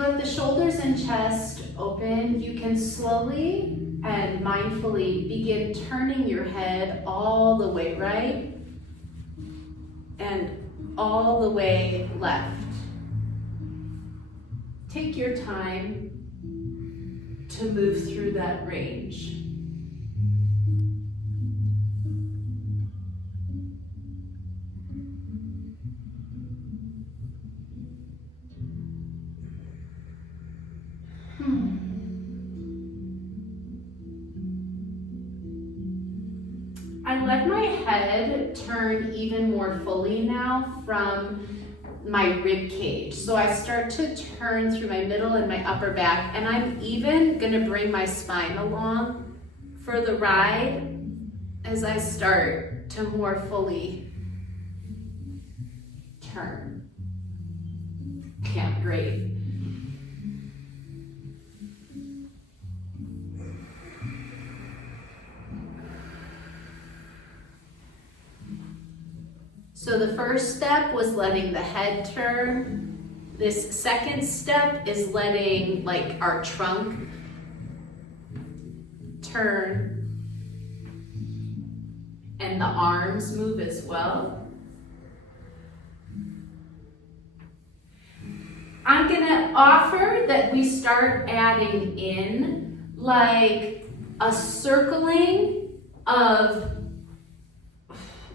you let the shoulders and chest open, you can slowly and mindfully begin turning your head all the way right and all the way left. Take your time to move through that range. I let my head turn even more fully now from my rib cage. So I start to turn through my middle and my upper back, and I'm even gonna bring my spine along for the ride as I start to more fully turn. Yeah, great. So the first step was letting the head turn. This second step is letting like our trunk turn and the arms move as well. I'm gonna offer that we start adding in like a circling of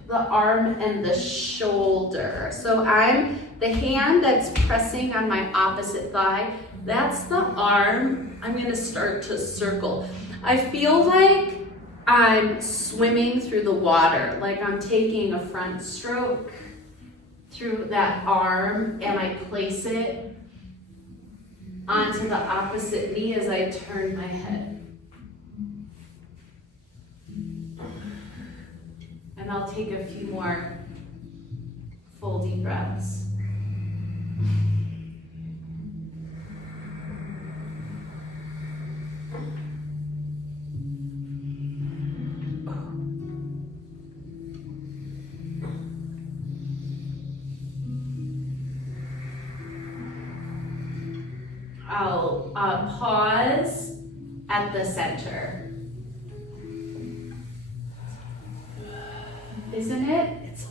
the arm and the shoulder. So the hand that's pressing on my opposite thigh, that's the arm. I'm gonna start to circle. I feel like I'm swimming through the water, like I'm taking a front stroke through that arm, and I place it onto the opposite knee as I turn my head. And I'll take a few more full deep breaths. I'll pause at the center. Isn't it? It's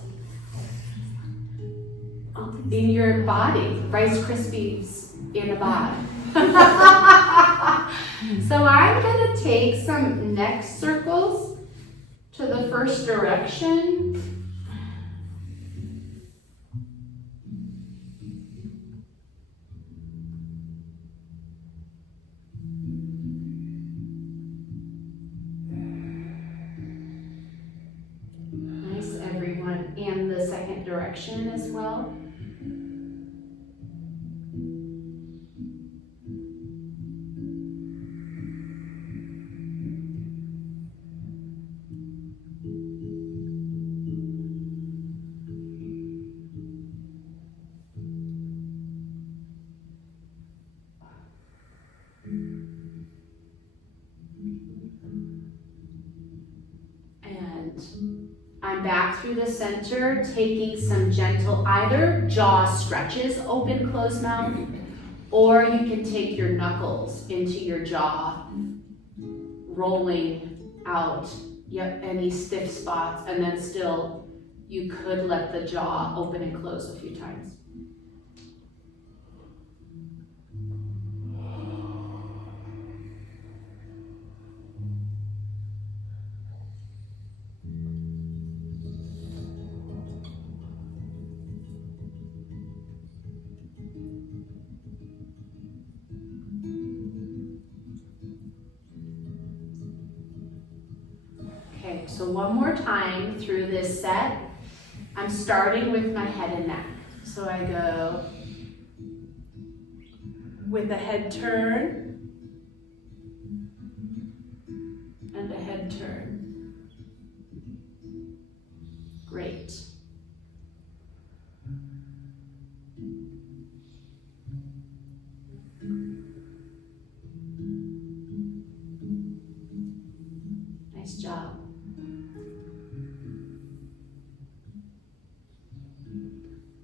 in your body, Rice Krispies in a body. So I'm gonna take some neck circles to the first direction. And the second direction as well. I'm back through the center, taking some gentle either jaw stretches, open, closed mouth, or you can take your knuckles into your jaw, rolling out any stiff spots, and then still you could let the jaw open and close a few times. Okay, so one more time through this set. I'm starting with my head and neck. So I go with a head turn and a head turn. Great. Nice job.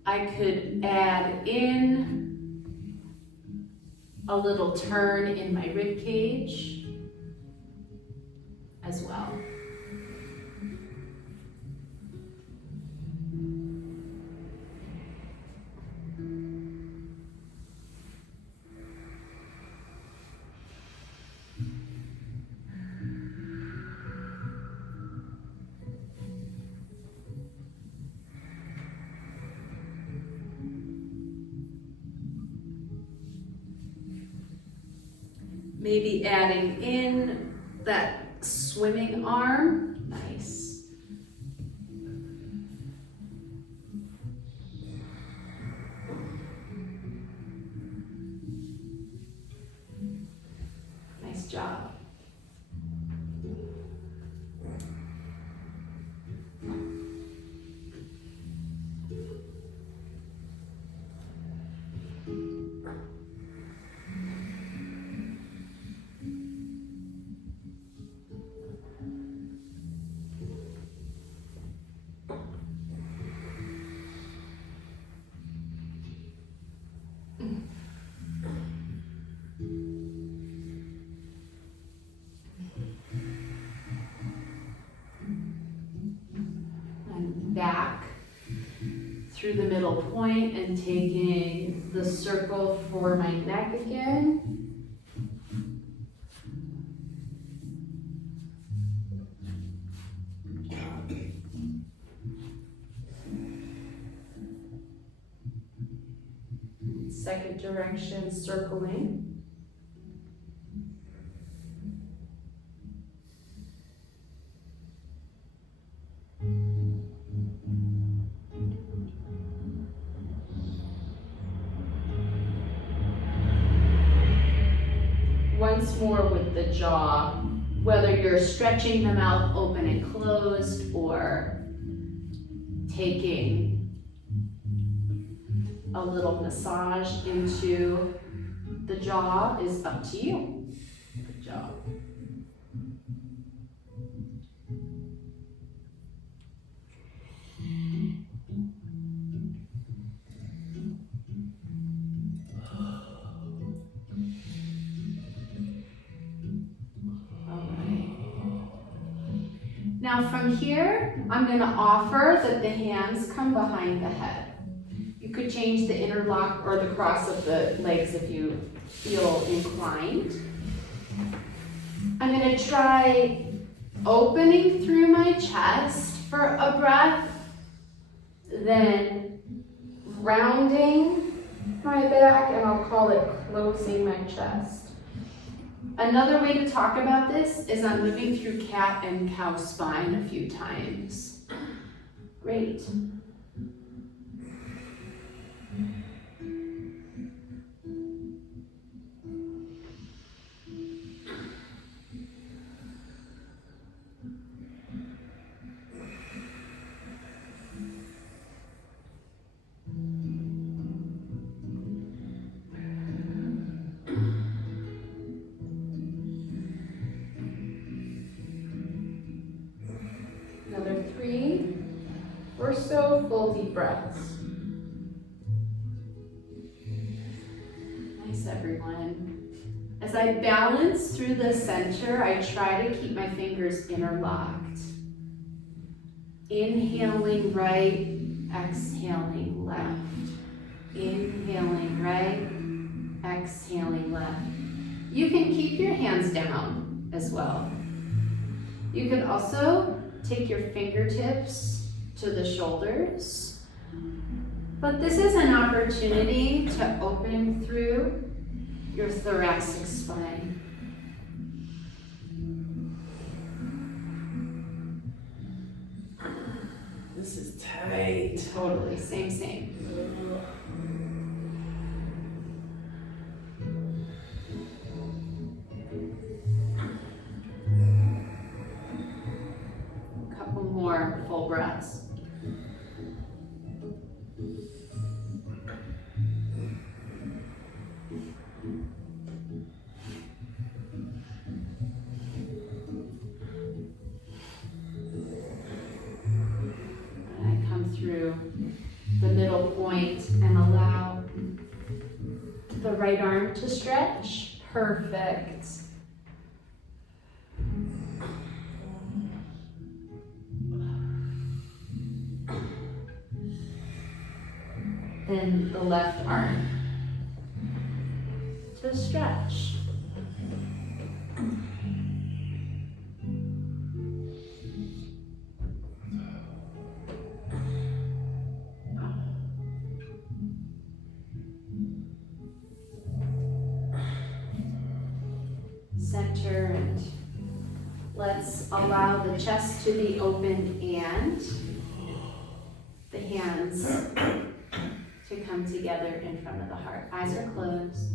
I could add in a little turn in my rib cage as well. Maybe adding in that swimming arm. Nice. Nice job. Back through the middle point and taking the circle for my neck again. Second direction, circling. Once more with the jaw, whether you're stretching the mouth open and closed or taking a little massage into the jaw is up to you. Good job. Now from here, I'm going to offer that the hands come behind the head. You could change the interlock or the cross of the legs if you feel inclined. I'm going to try opening through my chest for a breath, then rounding my back, and I'll call it closing my chest. Another way to talk about this is I'm moving through cat and cow spine a few times. Great. Another 3 or so full deep breaths. Nice, everyone. As I balance through the center, I try to keep my fingers interlocked. Inhaling right, exhaling left. Inhaling right, exhaling left. You can keep your hands down as well. You can also take your fingertips to the shoulders. But this is an opportunity to open through your thoracic spine. This is tight. Totally, same. Couple more full breaths. Through the middle stretch. Perfect. Then the left arm to stretch. Center, and let's allow the chest to be open and the hands to come together in front of the heart. Eyes are closed.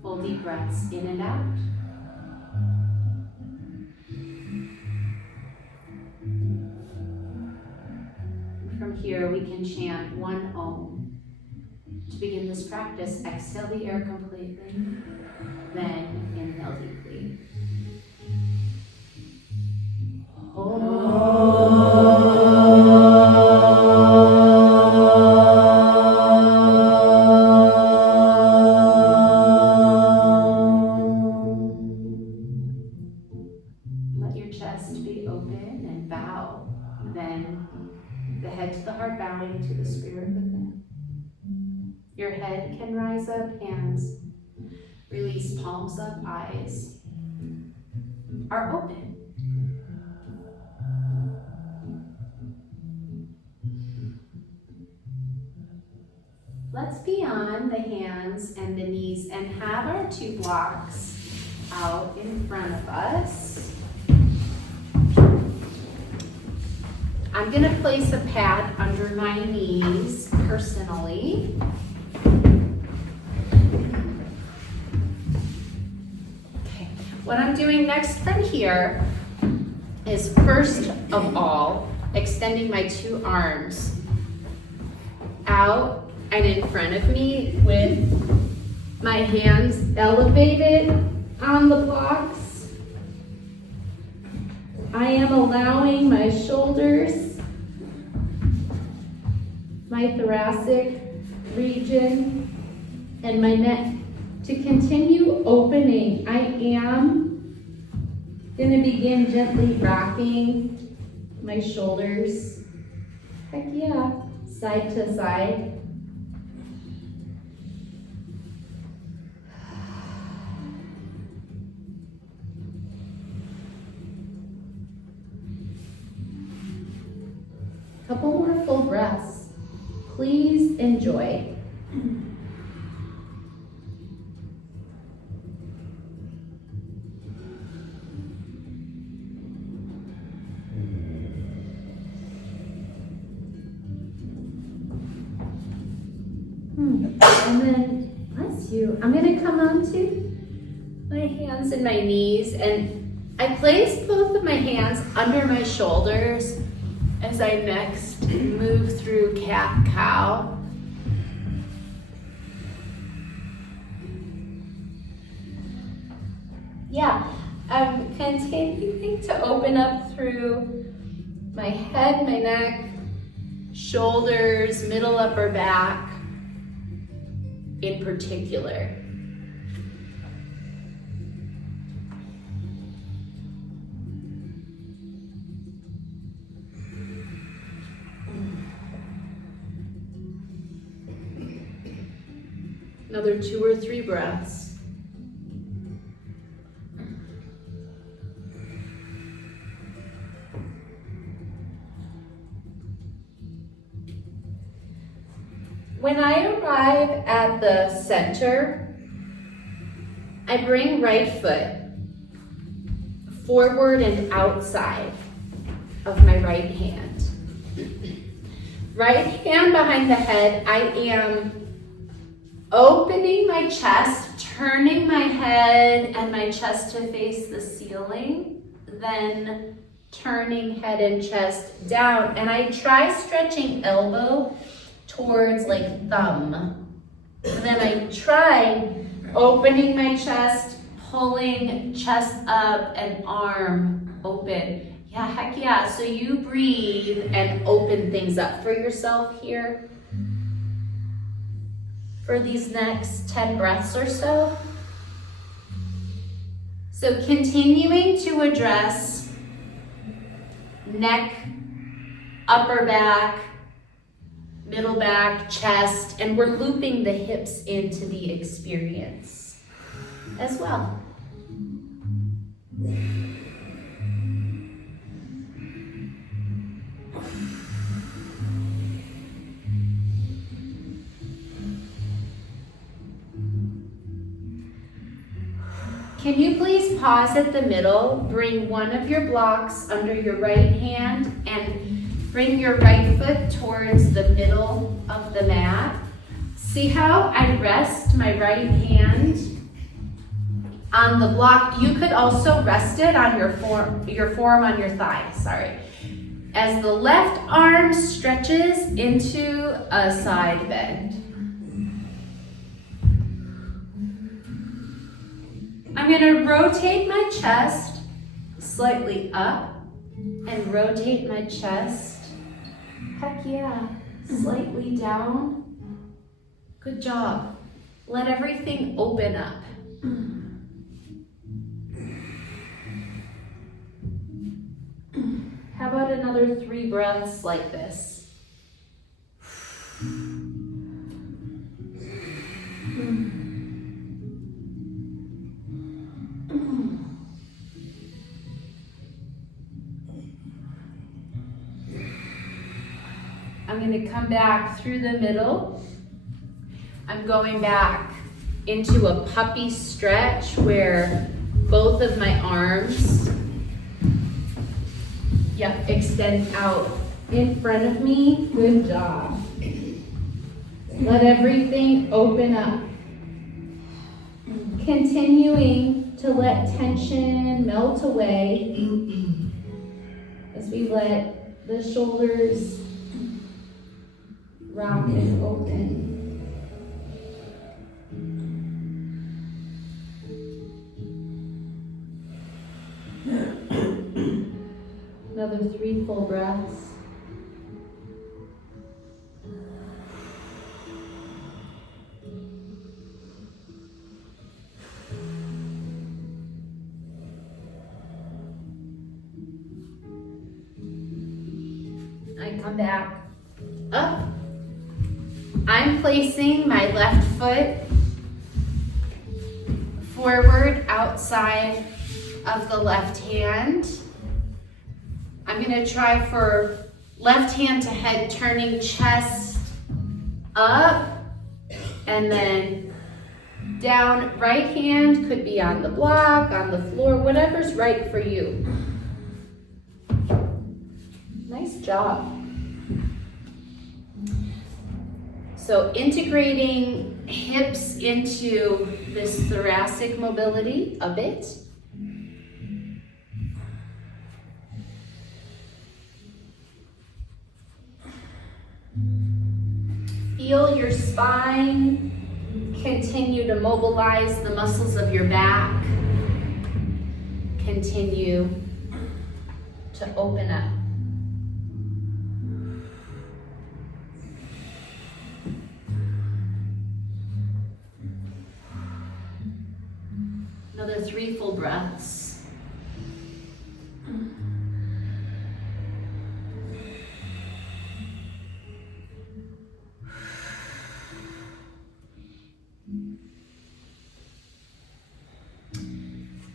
Full deep breaths in and out. From here, we can chant one Om. To begin this practice, exhale the air completely, then inhale deeply. Let your chest be open and bow, then the head to the heart, bowing to the spirit within. Your head can rise up, hands release, palms up, eyes are open. Let's be on the hands and the knees and have our two blocks out in front of us. I'm going to place a pad under my knees personally. Okay, what I'm doing next from here is first of all, extending my two arms out and in front of me with my hands elevated on the blocks. I am allowing my shoulders, my thoracic region, and my neck to continue opening. I am going to begin gently rocking my shoulders. Heck yeah, side to side. Couple more full breaths. Please enjoy. And then, bless you, I'm gonna come onto my hands and my knees, and I place both of my hands under my shoulders as I next move through cat-cow. Yeah, I'm continuing to open up through my head, my neck, shoulders, middle upper back in particular. Another 2 or 3 breaths. When I arrive at the center, I bring right foot forward and outside of my right hand. Right hand behind the head, I am opening my chest, turning my head and my chest to face the ceiling, then turning head and chest down. And I try stretching elbow towards like thumb. And then I try opening my chest, pulling chest up and arm open. Yeah, Yeah, heck yeah. So you breathe and open things up for yourself here for these next 10 breaths or so. So continuing to address neck, upper back, middle back, chest, and we're looping the hips into the experience as well. Can you please pause at the middle, bring one of your blocks under your right hand, and bring your right foot towards the middle of the mat. See how I rest my right hand on the block? You could also rest it on your forearm on your thigh, sorry. As the left arm stretches into a side bend. I'm gonna rotate my chest slightly up and rotate my chest, heck yeah, slightly down. Good job. Let everything open up. How about another 3 breaths like this? I'm going to come back through the middle. I'm going back into a puppy stretch where both of my arms, extend out in front of me. Good job. Let everything open up. Continuing to let tension melt away as we let the shoulders rock and open. Another 3 full breaths. I come back up. I'm placing my left foot forward outside of the left hand. I'm going to try for left hand to head, turning chest up and then down. Right hand could be on the block, on the floor, whatever's right for you. Nice job. So integrating hips into this thoracic mobility a bit. Feel your spine continue to mobilize the muscles of your back. Continue to open up. Another 3 full breaths.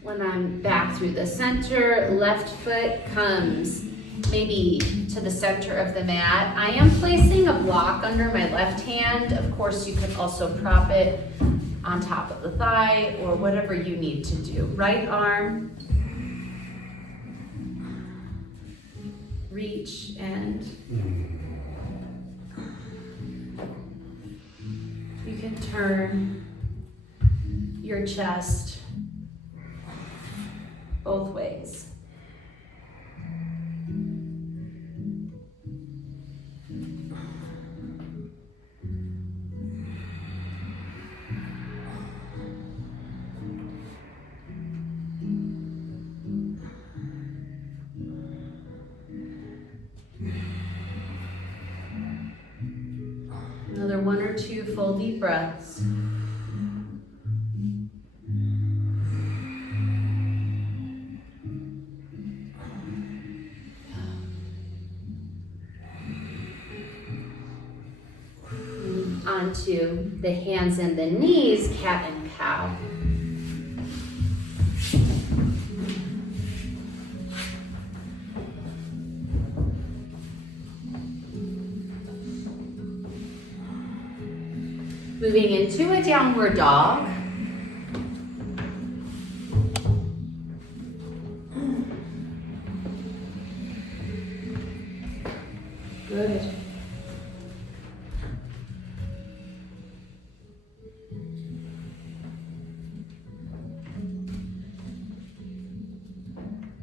When I'm back through the center, left foot comes maybe to the center of the mat. I am placing a block under my left hand. Of course, you can also prop it on top of the thigh or whatever you need to do. Right arm, reach and you can turn your chest both ways. Another 1 or 2 full deep breaths. Onto the hands and the knees, cat and cow. Moving into a downward dog. Good.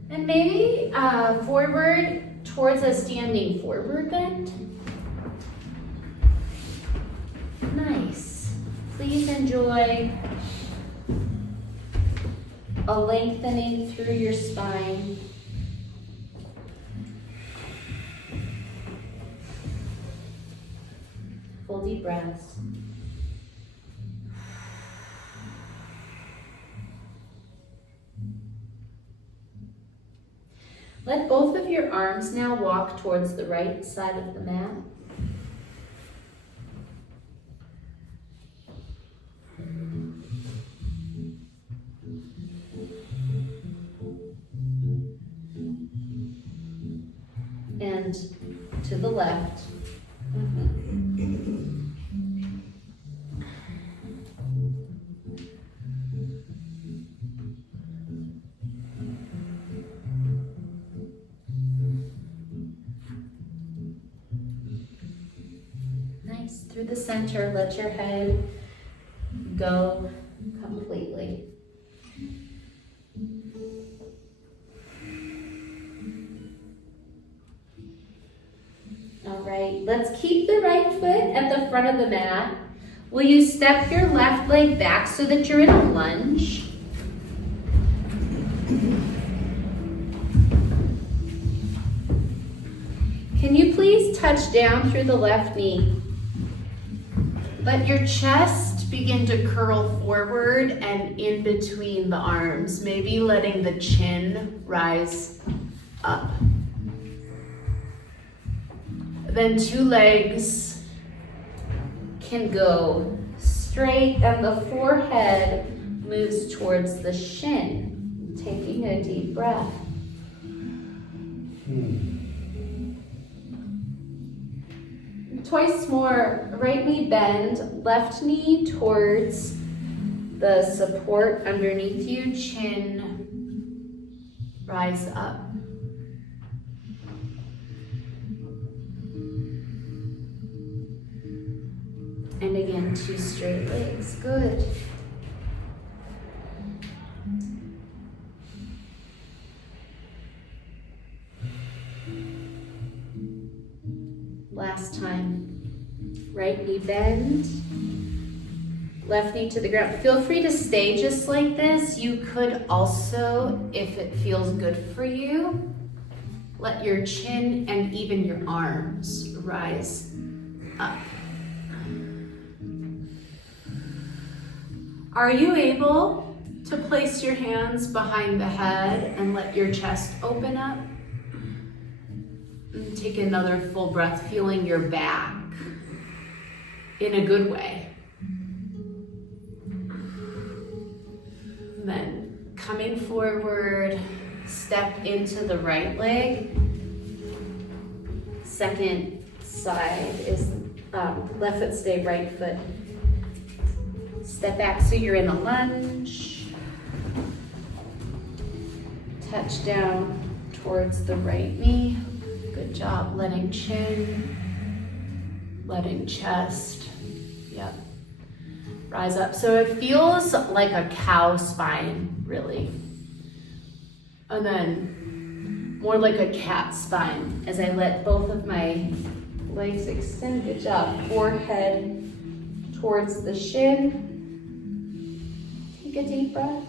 And maybe forward towards a standing forward bend. Nice. Please enjoy a lengthening through your spine. Full deep breaths. Let both of your arms now walk towards the right side of the mat. And to the left. Nice. Through the center, let your head go completely. All right, let's keep the right foot at the front of the mat. Will you step your left leg back so that you're in a lunge? Can you please touch down through the left knee? Let your chest begin to curl forward and in between the arms, maybe letting the chin rise up. Then 2 legs can go straight and the forehead moves towards the shin. Taking a deep breath. Twice more, right knee bend, left knee towards the support underneath you, chin rise up. And again, 2 straight legs, good. Last time, right knee bend, left knee to the ground. Feel free to stay just like this. You could also, if it feels good for you, let your chin and even your arms rise up. Are you able to place your hands behind the head and let your chest open up? And take another full breath, feeling your back in a good way. And then coming forward, step into the right leg. Second side is left foot stay, right foot. Step back so you're in a lunge. Touch down towards the right knee. Good job, letting chin, letting chest, yep, rise up. So it feels like a cow spine, really. And then more like a cat spine as I let both of my legs extend. Good job, forehead towards the shin. Take a deep breath.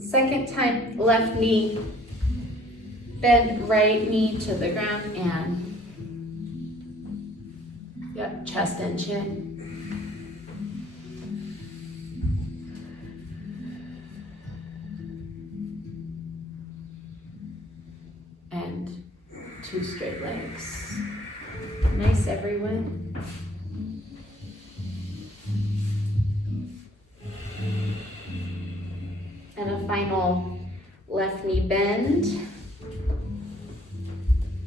Second time, left knee Bend right knee to the ground and yep, chest and chin. And 2 straight legs. Nice, everyone. And a final left knee bend.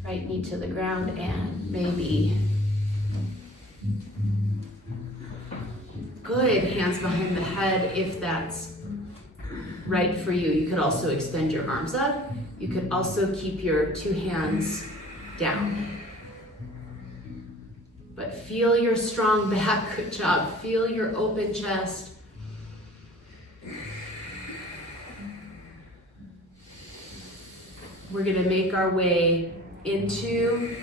Right knee to the ground and maybe. Good, hands behind the head if that's right for you. You could also extend your arms up. You could also keep your 2 hands down. But feel your strong back, good job. Feel your open chest. We're gonna make our way into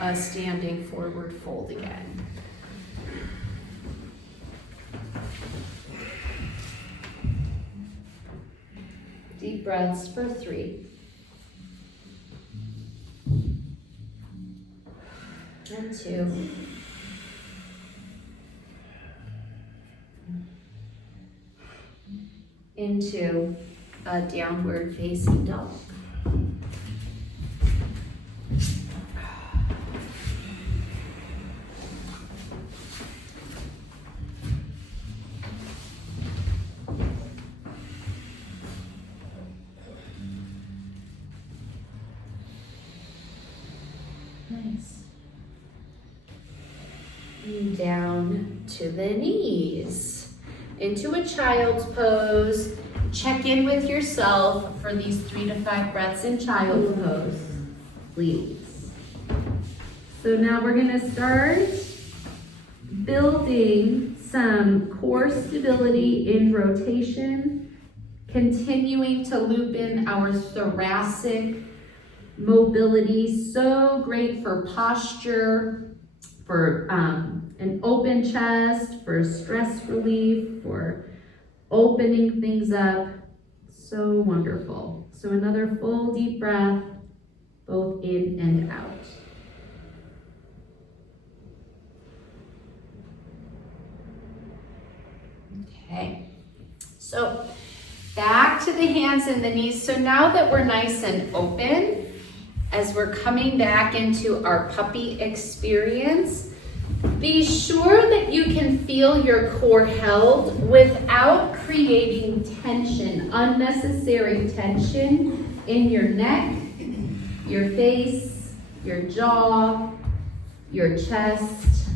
a standing forward fold again. Deep breaths for 3. And 2. Into a downward facing dog. Nice. And down to the knees. Into a child's pose. Check in with yourself for these 3 to 5 breaths in child's pose, please. So now we're gonna start building some core stability in rotation, continuing to loop in our thoracic mobility. So great for posture, for an open chest, for stress relief, for opening things up. So wonderful. So another full deep breath, both in and out. Okay, so back to the hands and the knees. So now that we're nice and open, as we're coming back into our puppy experience, be sure that you can feel your core held without creating tension, unnecessary tension in your neck, your face, your jaw, your chest.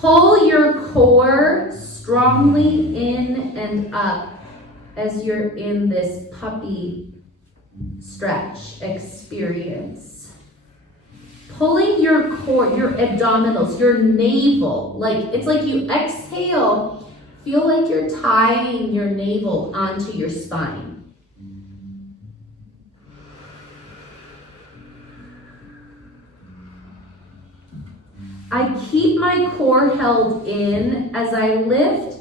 Pull your core strongly in and up as you're in this puppy stretch experience. Pulling your core, your abdominals, your navel, like it's like you exhale, feel like you're tying your navel onto your spine. I keep my core held in as I lift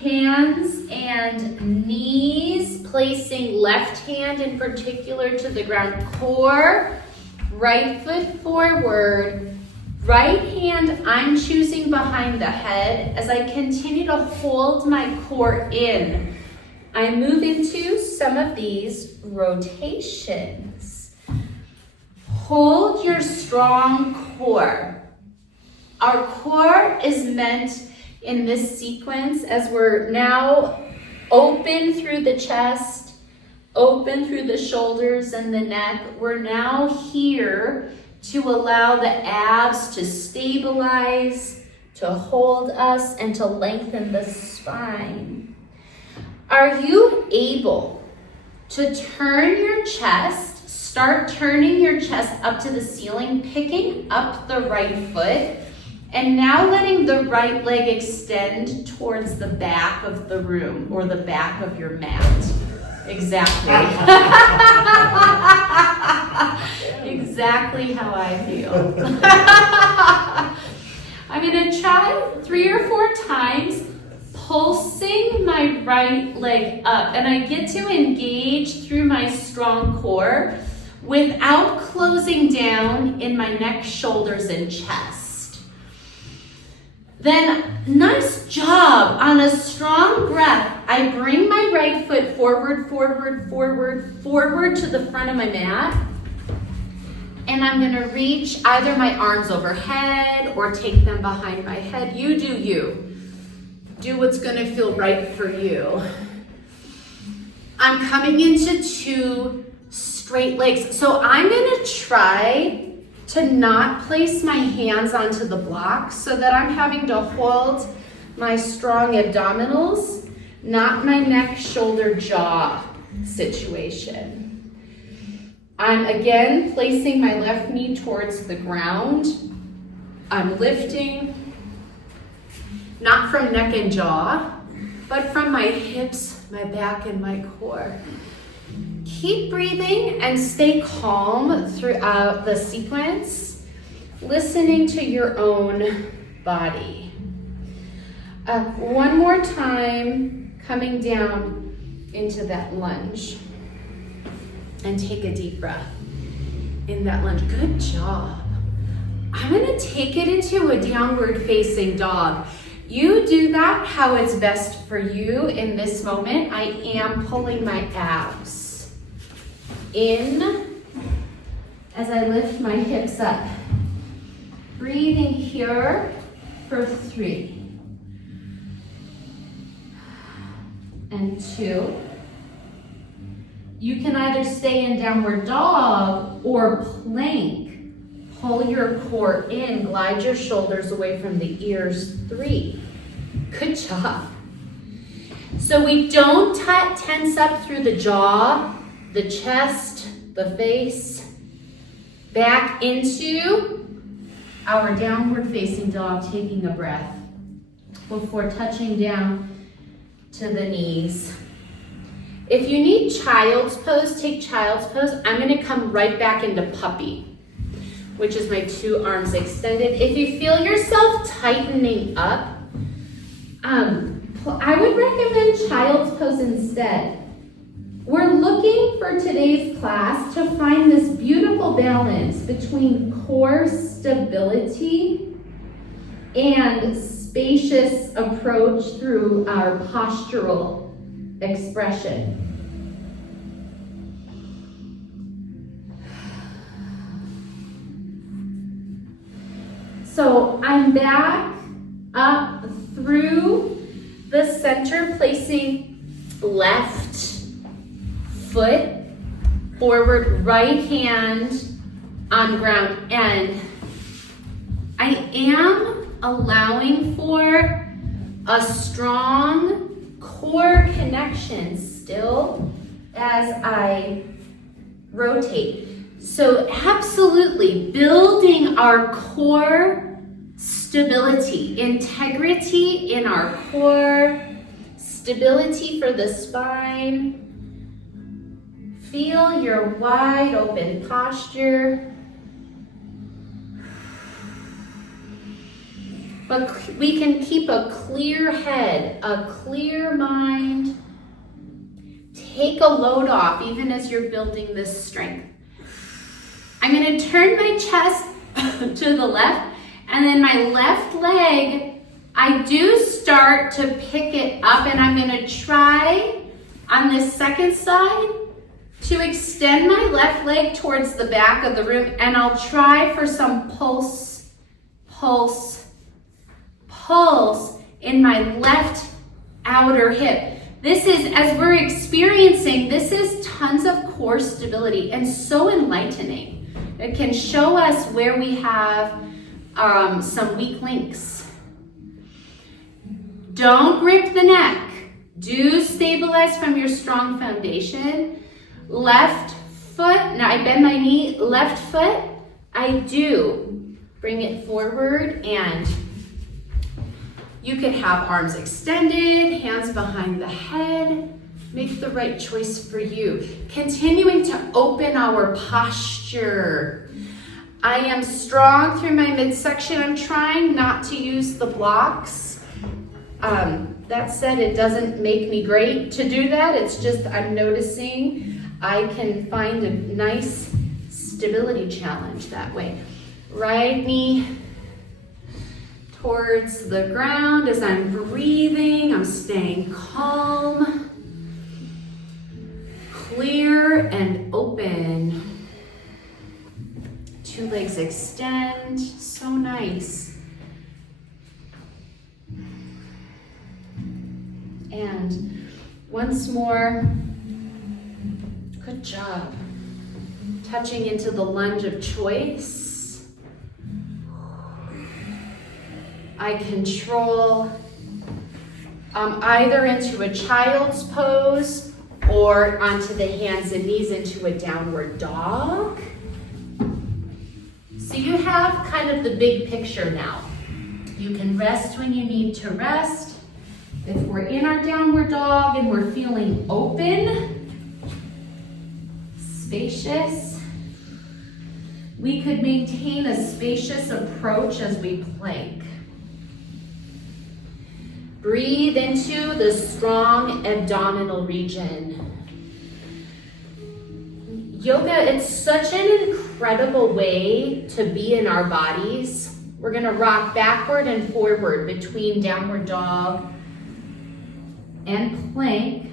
hands and knees, placing left hand in particular to the ground. Core, right foot forward, right hand I'm choosing behind the head as I continue to hold my core in. I move into some of these rotations. Hold your strong core. Our core is meant in this sequence as we're now open through the chest, open through the shoulders and the neck. We're now here to allow the abs to stabilize, to hold us, and to lengthen the spine. Are you able to turn your chest, start turning your chest up to the ceiling, picking up the right foot, and now letting the right leg extend towards the back of the room or the back of your mat? Exactly. Exactly how I feel. I'm gonna try 3 or 4 times. pulsing my right leg up, and I get to engage through my strong core without closing down in my neck, shoulders, and chest. Then, nice job. On a strong breath, I bring my right foot forward, forward, forward, forward to the front of my mat. And I'm gonna reach either my arms overhead or take them behind my head. You do you. Do what's gonna feel right for you. I'm coming into 2 straight legs. So I'm gonna try to not place my hands onto the blocks so that I'm having to hold my strong abdominals, not my neck, shoulder, jaw situation. I'm again placing my left knee towards the ground. I'm lifting, not from neck and jaw, but from my hips, my back, and my core. Keep breathing and stay calm throughout the sequence, listening to your own body. One more time, coming down into that lunge. And take a deep breath in that lunge. Good job. I'm gonna take it into a downward facing dog. You do that how it's best for you in this moment. I am pulling my abs in as I lift my hips up. Breathing here for 3 and 2. You can either stay in downward dog or plank. Pull your core in, glide your shoulders away from the ears. 3. Good job. So we don't tense up through the jaw, the chest, the face. Back into our downward facing dog, taking a breath before touching down to the knees. If you need child's pose, take child's pose. I'm gonna come right back into puppy, which is my 2 arms extended. If you feel yourself tightening up, I would recommend child's pose instead. We're looking for today's class to find this beautiful balance between core stability and spacious approach through our postural expression. So I'm back up through the center, placing left foot forward, right hand on ground. And I am allowing for a strong core connection still as I rotate. So absolutely building our core stability, integrity in our core, stability for the spine. Feel your wide open posture. But we can keep a clear head, a clear mind. Take a load off even as you're building this strength. I'm gonna turn my chest to the left, and then my left leg, I do start to pick it up, and I'm gonna try on this second side to extend my left leg towards the back of the room, and I'll try for some pulse, pulse, pulse in my left outer hip. This is, as we're experiencing, this is tons of core stability and so enlightening. It can show us where we have some weak links. Don't grip the neck. Do stabilize from your strong foundation. Left foot, now I bend my knee, left foot, I do bring it forward, and you can have arms extended, hands behind the head. Make the right choice for you. Continuing to open our posture. I am strong through my midsection. I'm trying not to use the blocks. That said, it doesn't make me great to do that. It's just I'm noticing I can find a nice stability challenge that way. Right knee towards the ground as I'm breathing. I'm staying calm, clear and open. Two legs extend, so nice. And once more, good job. Touching into the lunge of choice. I control either into a child's pose or onto the hands and knees into a downward dog. So you have kind of the big picture now. You can rest when you need to rest. If we're in our downward dog and we're feeling open, spacious, we could maintain a spacious approach as we plank. Breathe into the strong abdominal region. Yoga, it's such an incredible way to be in our bodies. We're gonna rock backward and forward between downward dog and plank.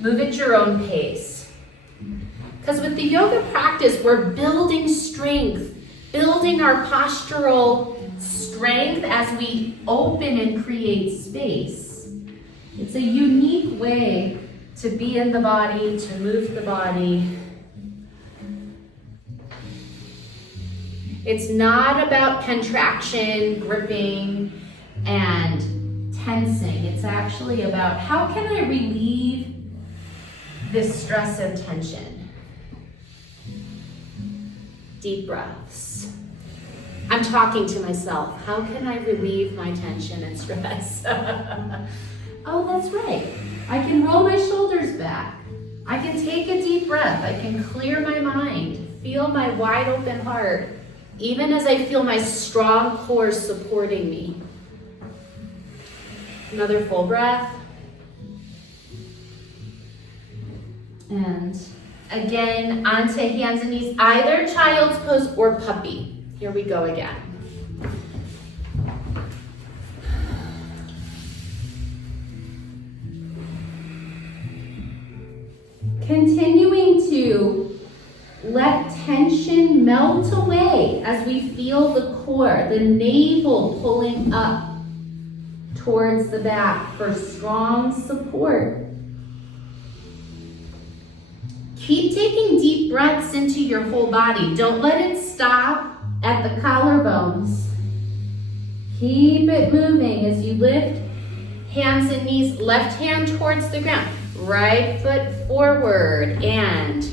Move at your own pace. Because with the yoga practice, we're building strength, building our postural strength as we open and create space. It's a unique way to be in the body, to move the body. It's not about contraction, gripping, and tensing. It's actually about how can I relieve this stress and tension? Deep breaths. I'm talking to myself. How can I relieve my tension and stress? Oh, that's right. I can roll my shoulders back. I can take a deep breath. I can clear my mind. Feel my wide open heart, even as I feel my strong core supporting me. Another full breath. And again, onto hands and knees, either child's pose or puppy. Here we go again. Continuing to let tension melt away as we feel the core, the navel pulling up towards the back for strong support. Keep taking deep breaths into your whole body. Don't let it stop at the collarbones. Keep it moving as you lift hands and knees, left hand towards the ground, right foot forward and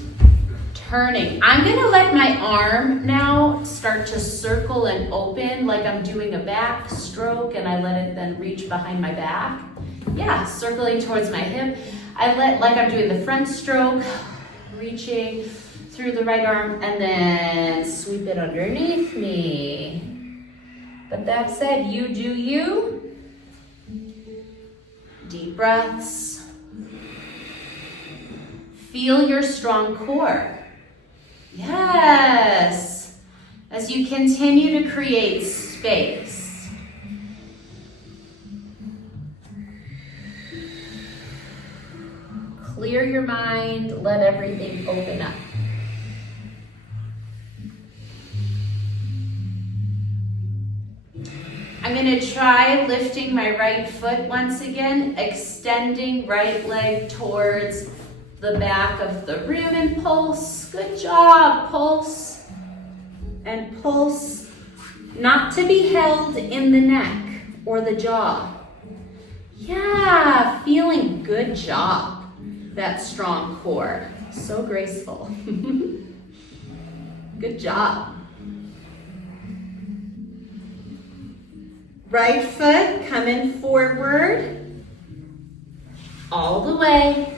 turning. I'm gonna let my arm now start to circle and open like I'm doing a back stroke, and I let it then reach behind my back. Yeah, circling towards my hip. I let, like I'm doing the front stroke, reaching through the right arm and then sweep it underneath me. But that said, you do you. Deep breaths. Feel your strong core. Yes. As you continue to create space. Clear your mind, let everything open up. I'm gonna try lifting my right foot once again, extending right leg towards the back of the room and pulse. Good job, pulse and pulse. Not to be held in the neck or the jaw. Yeah, feeling good job. That strong core, so graceful. Good job. Right foot coming forward, all the way.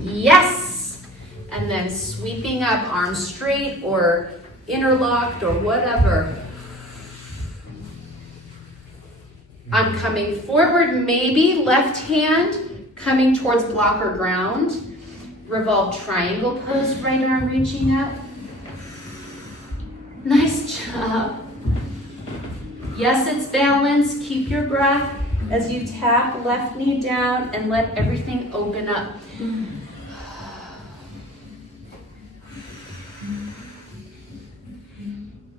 Yes. And then sweeping up, arms straight or interlocked or whatever. I'm coming forward, maybe left hand coming towards block or ground. Revolve triangle pose, right arm reaching up. Nice job. Yes, it's balance. Keep your breath as you tap left knee down and let everything open up.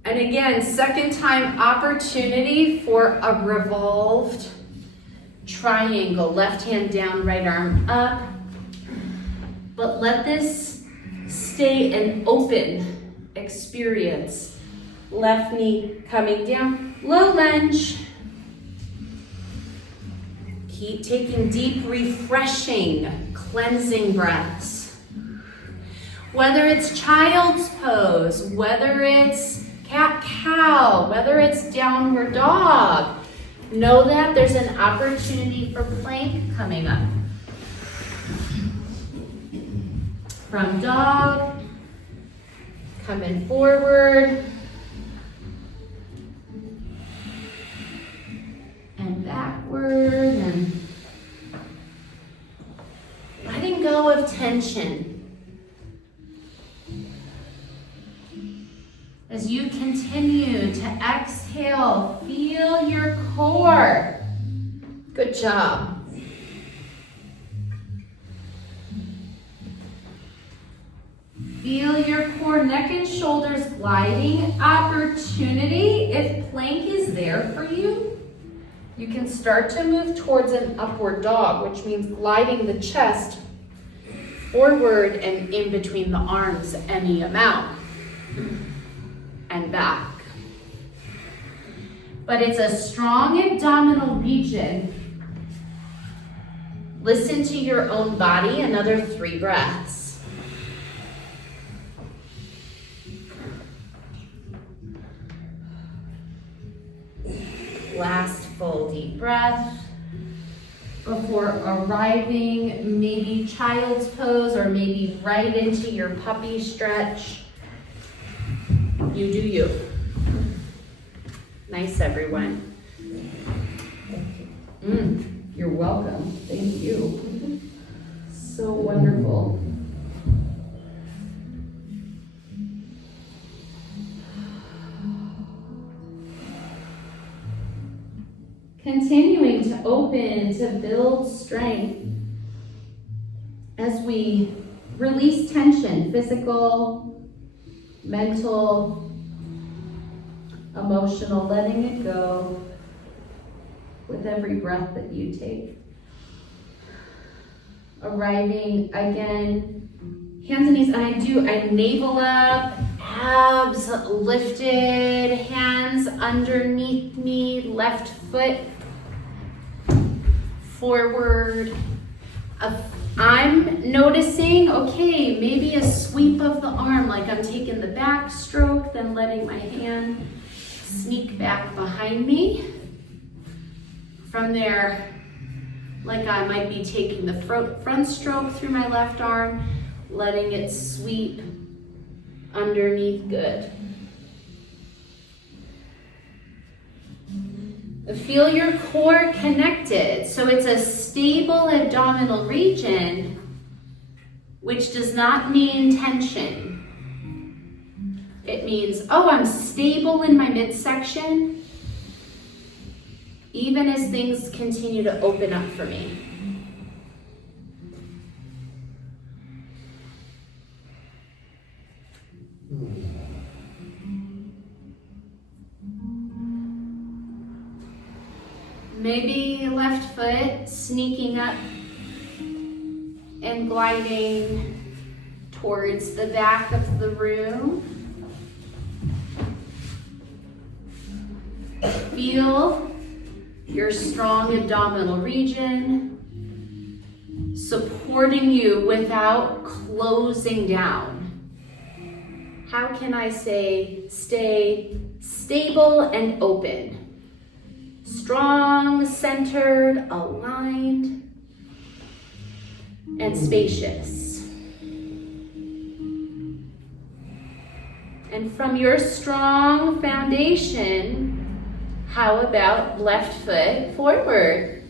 And again, second time opportunity for a revolved triangle. Left hand down, right arm up. But let this stay an open experience. Left knee coming down, low lunge. Keep taking deep, refreshing, cleansing breaths. Whether it's child's pose, whether it's cat-cow, whether it's downward dog, know that there's an opportunity for plank coming up. From dog, coming forward, and backward, and letting go of tension. As you continue to exhale, feel your core. Good job. Feel your core, neck and shoulders gliding. Opportunity, if plank is there for you, you can start to move towards an upward dog, which means gliding the chest forward and in between the arms any amount. And back. But it's a strong abdominal region. Listen to your own body, another 3 breaths. Last full deep breath before arriving maybe child's pose or maybe right into your puppy stretch. You do you. Nice, everyone. You're welcome. Thank you. So wonderful. Continuing to open, to build strength as we release tension, physical, mental, emotional, letting it go with every breath that you take. Arriving again, hands and knees, and I navel up, abs lifted, hands underneath me, left foot forward. I'm noticing, okay, maybe a sweep of the arm, like I'm taking the back stroke, then letting my hand sneak back behind me. From there, like I might be taking the front stroke through my left arm, letting it sweep underneath, good. Feel your core connected. So it's a stable abdominal region, which does not mean tension. It means, oh, I'm stable in my midsection, even as things continue to open up for me. Maybe left foot sneaking up and gliding towards the back of the room. Feel your strong abdominal region supporting you without closing down. How can I say stay stable and open? Strong, centered, aligned, and spacious. And from your strong foundation, How about left foot forward?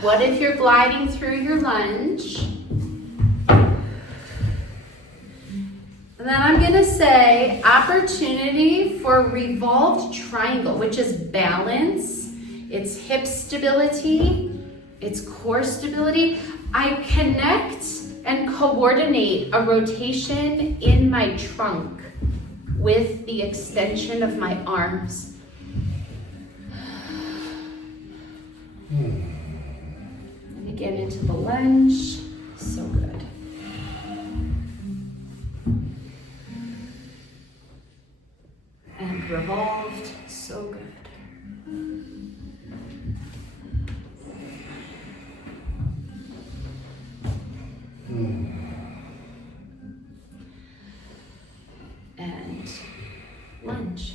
What if you're gliding through your lunge? And then I'm gonna say opportunity for revolved triangle, which is balance, it's hip stability, it's core stability. I connect and coordinate a rotation in my trunk with the extension of my arms. And again into the lunge, so good. And revolved, so good. And lunge.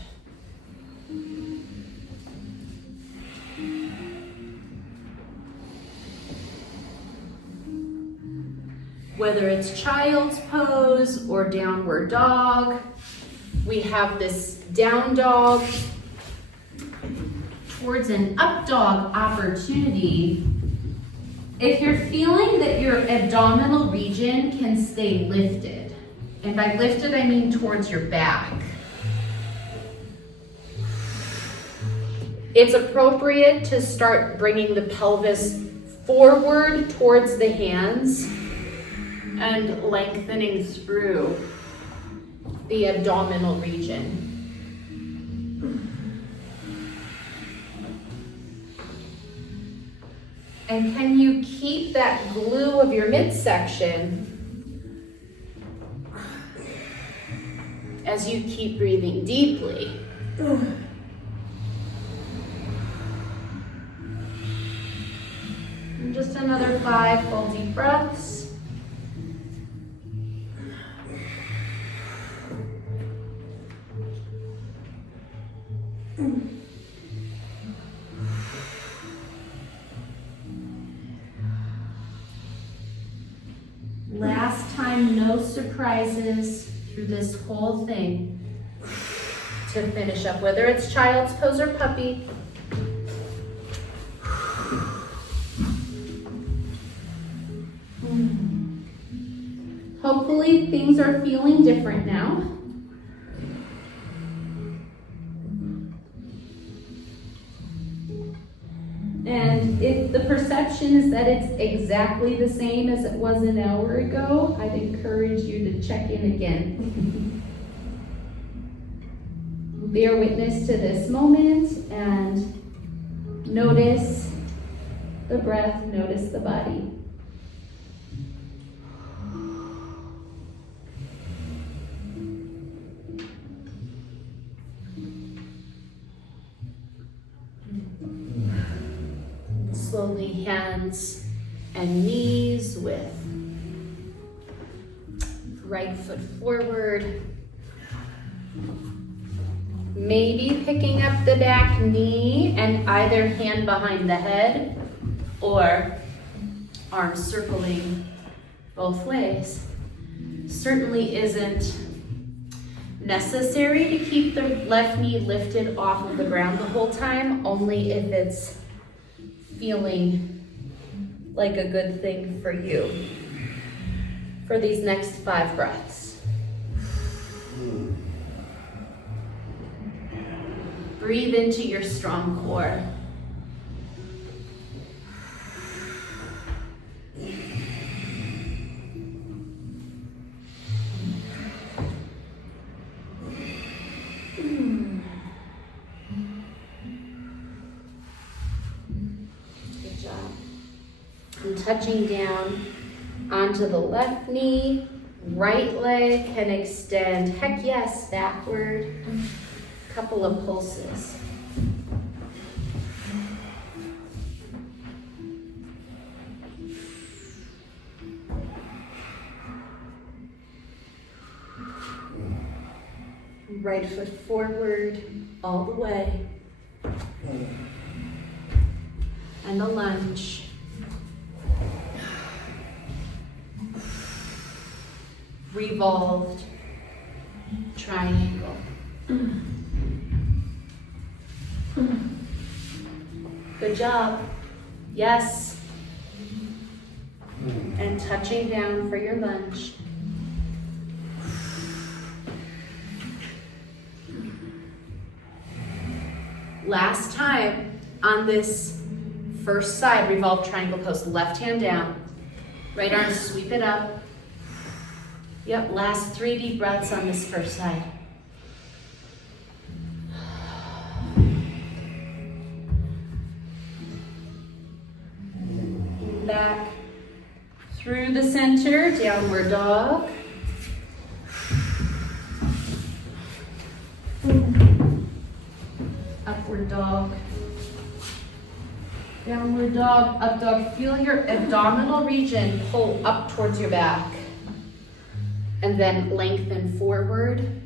Whether it's child's pose or downward dog, we have this down dog towards an up dog opportunity. If you're feeling that your abdominal region can stay lifted, and by lifted I mean towards your back, it's appropriate to start bringing the pelvis forward towards the hands and lengthening through the abdominal region. And can you keep that glue of your midsection as you keep breathing deeply? And just another 5 full deep breaths. Last time, no surprises through this whole thing to finish up, whether it's child's pose or puppy. Hopefully things are feeling different now. And if the perception is that it's exactly the same as it was an hour ago, I'd encourage you to check in again. Bear witness to this moment and notice the breath, notice the body. Slowly hands and knees with right foot forward. Maybe picking up the back knee and either hand behind the head or arms circling both ways. Certainly isn't necessary to keep the left knee lifted off of the ground the whole time, only if it's feeling like a good thing for you for these next 5 breaths. Breathe into your strong core. And touching down onto the left knee, right leg can extend, heck yes, backward. Couple of pulses. Right foot forward all the way. And a lunge. Revolved triangle. Good job. Yes. And touching down for your lunge. Last time on this first side, revolve triangle pose. Left hand down, right arm sweep it up. Yep, last 3 deep breaths on this first side. Back through the center, downward dog. Upward dog. Downward dog, up dog. Feel your abdominal region pull up towards your back. And then lengthen forward.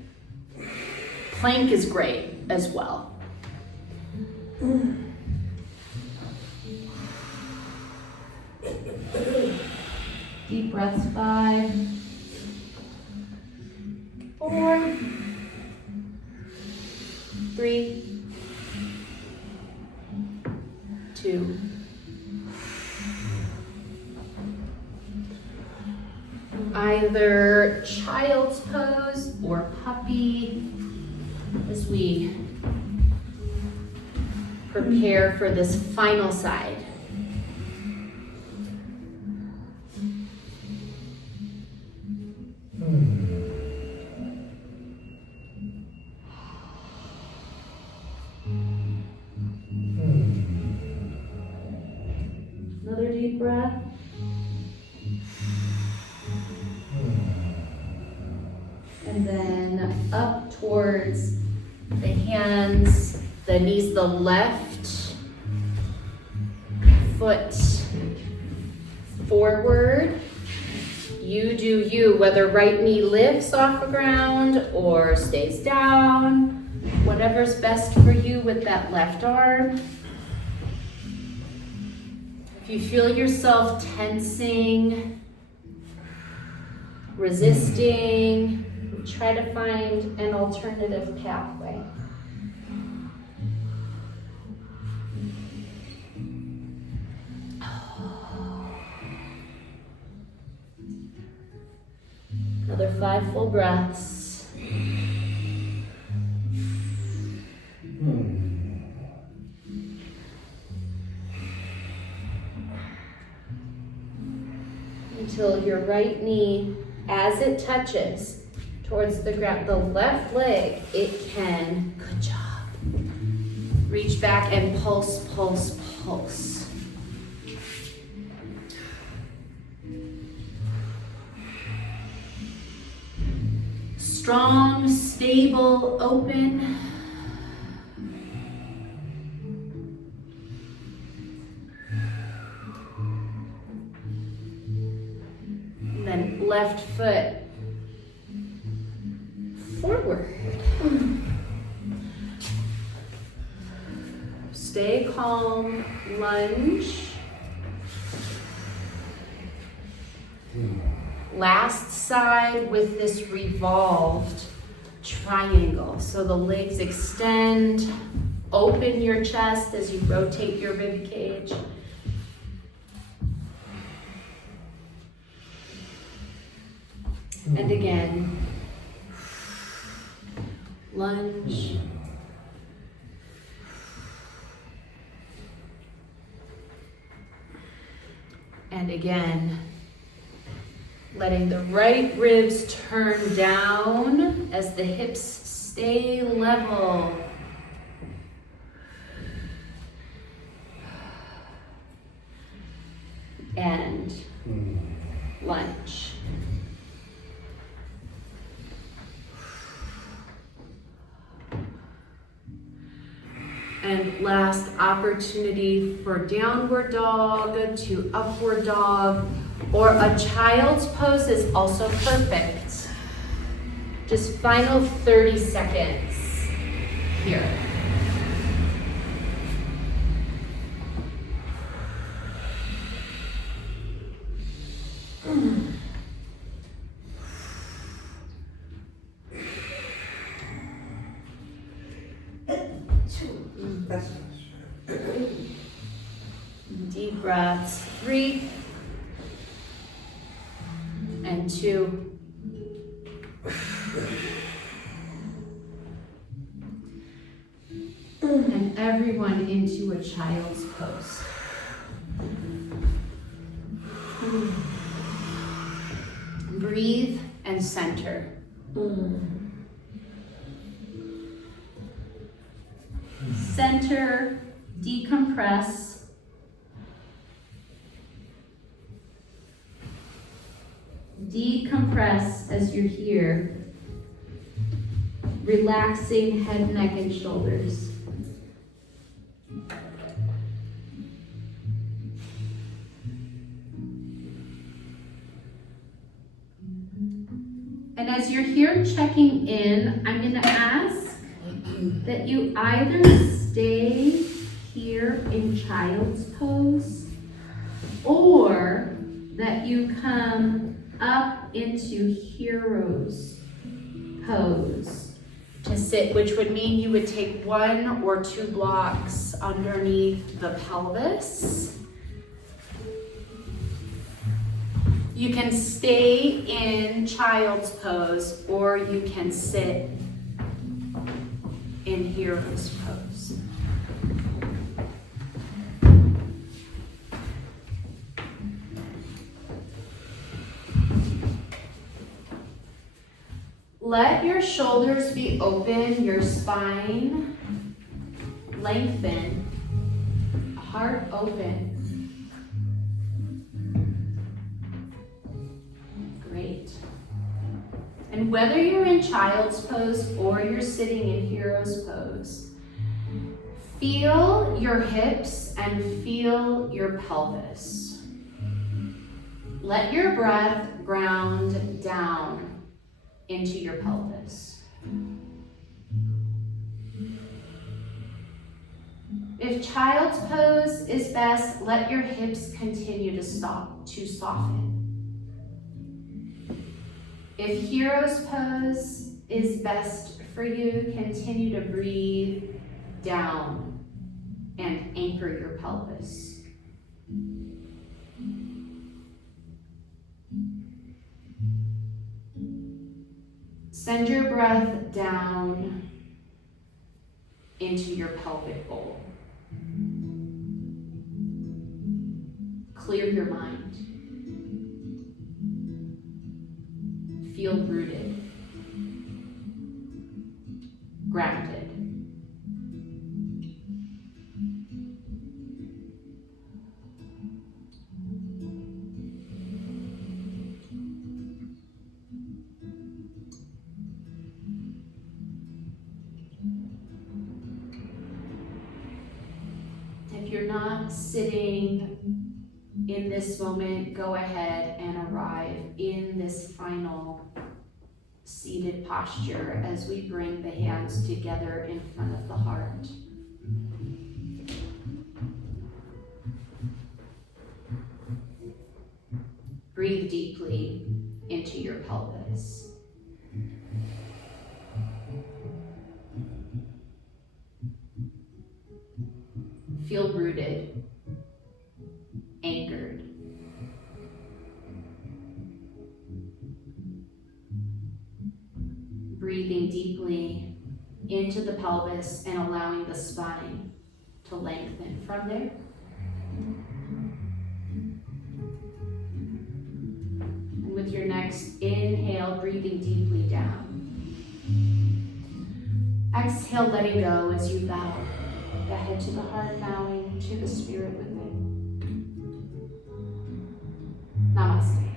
Plank is great as well. Deep breaths, 5, 4, 3, 2. Either child's pose or puppy as we prepare for this final side. Another deep breath. And then up towards the hands, the knees, the left foot forward. You do you, whether right knee lifts off the ground or stays down, whatever's best for you with that left arm. If you feel yourself tensing, resisting, try to find an alternative pathway. Another 5 full breaths. Until your right knee, as it touches towards the ground, the left leg, it can, good job. Reach back and pulse, pulse, pulse. Strong, stable, open. And then left foot forward. Stay calm, lunge. Last side with this revolved triangle. So the legs extend, open your chest as you rotate your rib cage. And again, lunge. And again, letting the right ribs turn down as the hips stay level. And lunge. And last opportunity for downward dog to upward dog, or a child's pose is also perfect. Just final 30 seconds here. That's Deep breaths, 3 and 2. And everyone into a child's pose. Breathe and center. Center, decompress. Decompress as you're here. Relaxing head, neck, and shoulders. And as you're here checking in, I'm going to ask that you either stay here in child's pose or that you come up into hero's pose to sit, which would mean you would take 1 or 2 blocks underneath the pelvis. You can stay in child's pose or you can sit in hero's pose. Let your shoulders be open, your spine lengthen, heart open. Great. And whether you're in child's pose or you're sitting in hero's pose, feel your hips and feel your pelvis. Let your breath ground down into your pelvis. If child's pose is best, let your hips continue to soften. If hero's pose is best for you, continue to breathe down and anchor your pelvis. Send your breath down into your pelvic bowl. Clear your mind. Feel rooted, grounded. If you're not sitting in this moment, go ahead and arrive in this final seated posture as we bring the hands together in front of the heart. Breathe deeply into your pelvis. Feel rooted, anchored. Breathing deeply into the pelvis and allowing the spine to lengthen from there. And with your next inhale, breathing deeply down. Exhale, letting go as you bow the head to the heart, bowing to the spirit within. Namaste.